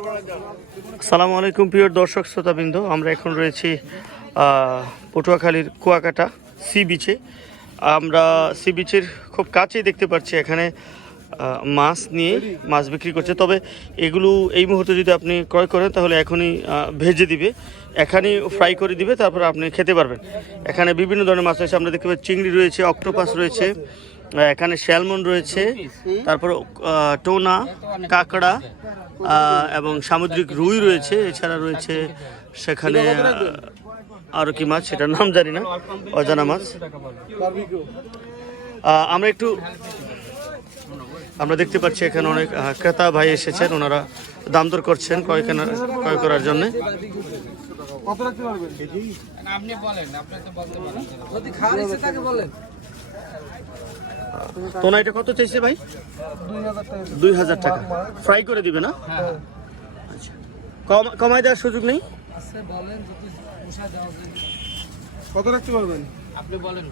আসসালামু আলাইকুম প্রিয় দর্শক শ্রোতাবৃন্দ, আমরা এখন রয়েছি পটুয়াখালীর কুয়াকাটা সি বিচে। আমরা সি বিচের খুব কাছেই দেখতে পাচ্ছি এখানে মাছ নিয়ে মাছ বিক্রি করছে। তবে এগুলো এই মুহূর্তে যদি আপনি ক্রয় করেন তাহলে এখনই ভেজে দিবে, এখানেই ফ্রাই করে দিবে, তারপর আপনি খেতে পারবেন। এখানে বিভিন্ন ধরনের মাছ রয়েছে, আমরা দেখতে পাচ্ছি চিংড়ি রয়েছে, অক্টোপাস রয়েছে, এখানে স্যালমন রয়েছে, তারপর টোনা, কাঁকড়া এবং সামুদ্রিক রুই রয়েছে। এছাড়া রয়েছে সেখানে আরও কি মাছ, সেটার নাম জানি না, অজানা মাছ। আমরা দেখতে পাচ্ছি এখানে অনেক ক্রেতা ভাই এসেছেন, ওনারা দাম দর করছেন ক্রয় করার জন্য। তোনা এটা কত চাইছে ভাই? 2000 টাকা। ফ্রাই করে দিবে না? আচ্ছা, কমাই দেওয়ার সুযোগ নেই? কত রাখতে পারবেন আপনি বলেন।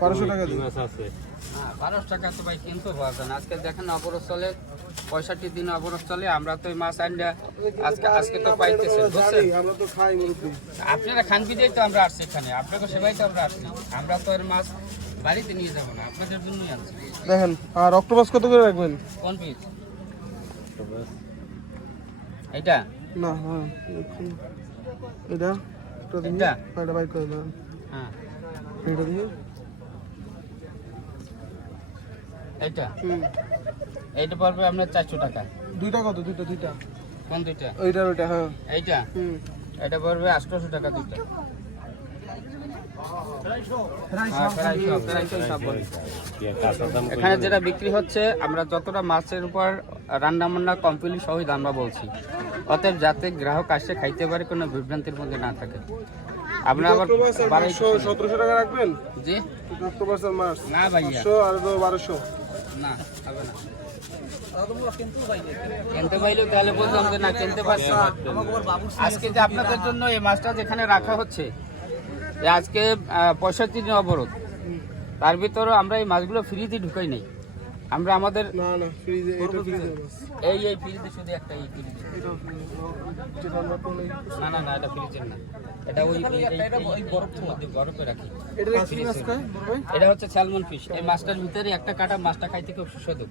1200 টাকা দিন। 1200 টাকা তো ভাই কিনতে পারবেন। আজকে দেখেন অবরোধ চলে, 65 দিন অবরোধ চলে। আমরা তো এই মাছ আনলে আজকে তো পাইতেছি, বুঝছেন? আমরা তো খাই মুরব্বি। আপনারা খান বিদেই তো আমরা আসছি এখানে, আপনাকে সেবাই তো আমরা আসছি। আমরা তো এর মাছ বাড়িতে নিয়ে যাবো না, আপনাদের জন্যই আনছি। দেখেন, আর অক্টোপাস কত করে রাখবেন? কোন পিস? এটা না, হ্যাঁ এটা এটা বাইক করে দেন। হ্যাঁ, এটা দিয়ে এইটা পড়বে আপনার 400 টাকা। দুইটা কত? দুইটা কোন দুইটা? ওইটা হ্যাঁ। এইটা এটা পড়বে 800 টাকা দুইটা। এখানে যেটা বিক্রি হচ্ছে, আমরা যতটা মাছের উপর রান্না বান্না কমপ্লিট সহিত আমরা বলছি, অতএব যাতে গ্রাহক আসে খাইতে পারে, কোনো বিভ্রান্তির মধ্যে না থাকে। আপনি আবার 1700 টাকা রাখবেন? জি, অক্টোপাসের মাছ না ভাইয়া, 100 আর 1200 না হবে না। কিনতে পাইলেও তাহলে বলতাম যে না কিনতে পারছি না। আজকে যে আপনাদের জন্য এই মাছটা যেখানে রাখা হচ্ছে, আজকে 65 দিন অবরোধ, তার ভিতরে আমরা এই মাছগুলো ফ্রিতে ঢুকাই নাই। আমরা আমাদের না ফ্রিজে, এটা ফ্রিজে এই ফ্রিজে শুধু একটা এই ফ্রিজে, না এটা ফ্রিজের না, এটা ওই বরফের মধ্যে বরফে রাখি। এটা হচ্ছে স্যালমন ফিশ। এই মাছটার ভিতরে একটা কাটা, মাছটা খাইতে খুব সুস্বাদু।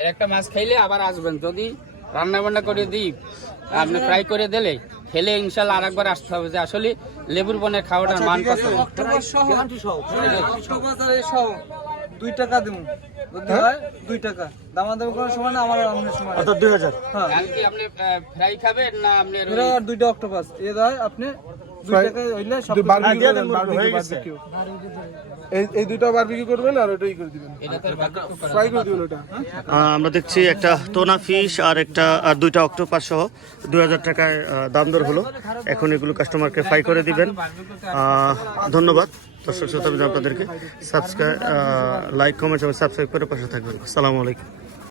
এর একটা মাছ খাইলে আবার আসবেন। যদি রান্না বান্না করে দিই, আপনি ফ্রাই করে দিলে খেলে ইনশাল্লাহ আরেকবার আসতে হবে, যে আসলে লেবুর বনের খাওয়াটার মান কত। 2 টাকা দিন, যদি হয় 2 টাকা দামাদামি করার সময় না, আমার সময় অর্থাৎ 2000। হ্যাঁ, কি আপনি ফ্রাই খাবেন না আপনি আর 2টা অক্টোপাস এ দাও, আপনি 2 টাকা হইলে সব বারবিকিউ। এই দুটো বারবিকিউ করবেন আর ওটাই করে দিবেন, ফ্রাই করে দিবেন ওটা। আমরা দেখছি একটা টোনা ফিশ আর দুইটা অক্টোপাস সহ 2000 টাকায় দাম দর হলো। এখন এগুলো কাস্টমারকে ফ্রাই করে দিবেন। ধন্যবাদ দর্শক শ্রোতা, আপনাদেরকে সাবস্ক্রাইব, লাইক, কমেন্ট এবং সাবস্ক্রাইব করে পাশে থাকবেন। আসসালামু আলাইকুম।